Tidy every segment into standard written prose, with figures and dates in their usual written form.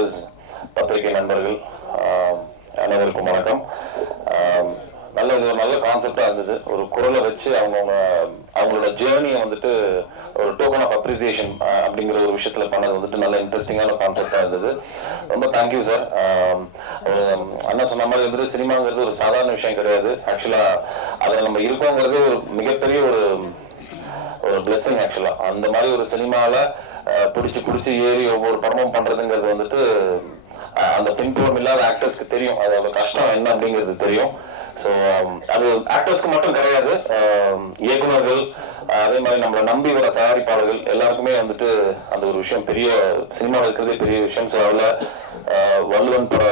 Writers, பத்திரிகை நண்பர்கள் அனைவருக்கும் வணக்கம். நல்ல கான்செப்டாக இருந்தது. ஒரு குரலை வச்சு அவங்களோட ஜேர்னியை வந்துட்டு ஒரு டோக்கன் ஆஃப் அப்ரிசியேஷன் அப்படிங்கிற ஒரு விஷயத்தில் பண்ணது வந்துட்டு நல்ல இன்ட்ரெஸ்டிங்கான கான்செப்டாக இருந்தது. ரொம்ப தேங்க்யூ சார். அண்ணா சொன்ன மாதிரி வந்துட்டு சினிமாங்கிறது ஒரு சாதாரண விஷயம் கிடையாது. ஆக்சுவலாக அதில் நம்ம இருக்கோங்கிறதே ஒரு மிகப்பெரிய ஒரு பிளெஸிங். ஆக்சுவலாக அந்த மாதிரி ஒரு சினிமாவில் பிடிச்சி ஏறி ஒவ்வொரு படமும் பண்ணுறதுங்கிறது வந்துட்டு அந்த பின்புலம் இல்லாத ஆக்டர்ஸ்க்கு தெரியும். அதோட கஷ்டம் என்ன அப்படிங்கிறது தெரியும். ஸோ அது ஆக்டர்ஸ்க்கு மட்டும் கிடையாது, இயக்குநர்கள், அதே மாதிரி நம்மளை நம்பி வர தயாரிப்பாளர்கள் எல்லாருக்குமே வந்துட்டு அந்த ஒரு விஷயம் பெரிய சினிமாவில் இருக்கிறதே பெரிய விஷயம். ஸோ அதில் வள்ளுவன் பட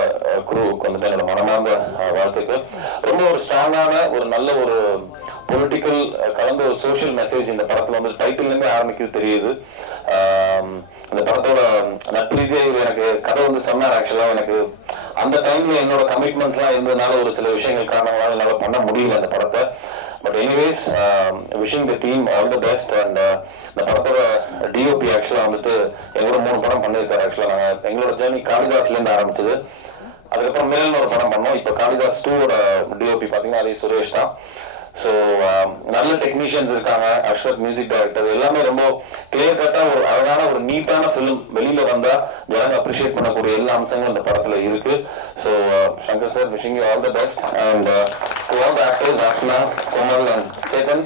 குருவுக்கு வந்துட்டு என்னோட மனமார்ந்த வாழ்த்துக்கள். ரொம்ப ஒரு ஸ்ட்ராங்கான ஒரு நல்ல ஒரு பொலிட்டிக்கல் கலந்த ஒரு சோஷியல் மெசேஜ் இந்த படத்தில் வந்து டைட்டில்லேருந்தே ஆரம்பிக்கிறது தெரியுது. இந்த படத்தோட நட்பு ரீதியாக எனக்கு கதை வந்து சொன்னார். ஆக்சுவலாக எனக்கு அந்த டைம்ல என்னோட கமிட்மெண்ட்ஸ்லாம் இருந்ததுனால ஒரு சில விஷயங்கள் காரணங்களால என்னால் பண்ண முடியல அந்த படத்தை. But anyways, wishing the team all the best. And இந்த படத்தோட டிஓபி ஆக்சுவலாக வந்துட்டு எங்களோட 3 படம் பண்ணியிருக்காரு. ஆக்சுவலாக நாங்கள் எங்களோட ஜேர்னி காளிதாஸ்லேருந்து ஆரம்பிச்சது. அதுக்கப்புறம் மிரல்னு ஒரு படம் பண்ணோம். இப்போ காளிதாஸ் 2வோட டிஓபி பார்த்தீங்கன்னா அதே சுரேஷ் தான். ஸோ நல்ல டெக்னீஷியன்ஸ் இருக்காங்க. அஸ்வத் மியூசிக் டைரக்டர், எல்லாமே ரொம்ப கிளியர் கட்டா ஒரு அழகான ஒரு நீட்டான ஃபிலிம் வெளியில வந்தா ஜனங்க அப்ரிஷியேட் பண்ணக்கூடிய எல்லா அம்சங்களும் இந்த படத்துல இருக்கு. So Shankar sir, wishing you all the best. And to all the actors, Rashna, Komal and Chetan.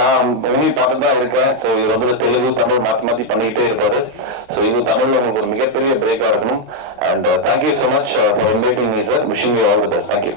நான் மூவி பார்த்து தான் இருக்கேன். ஸோ இது வந்து தெலுங்கு தமிழ் மாற்றி பண்ணிக்கிட்டே இருப்பாரு. ஸோ இது தமிழ்ல உங்களுக்கு ஒரு மிகப்பெரிய பிரேக்காக இருக்கணும். And thank you so much for inviting me sir. Wishing you all the best. Thank you.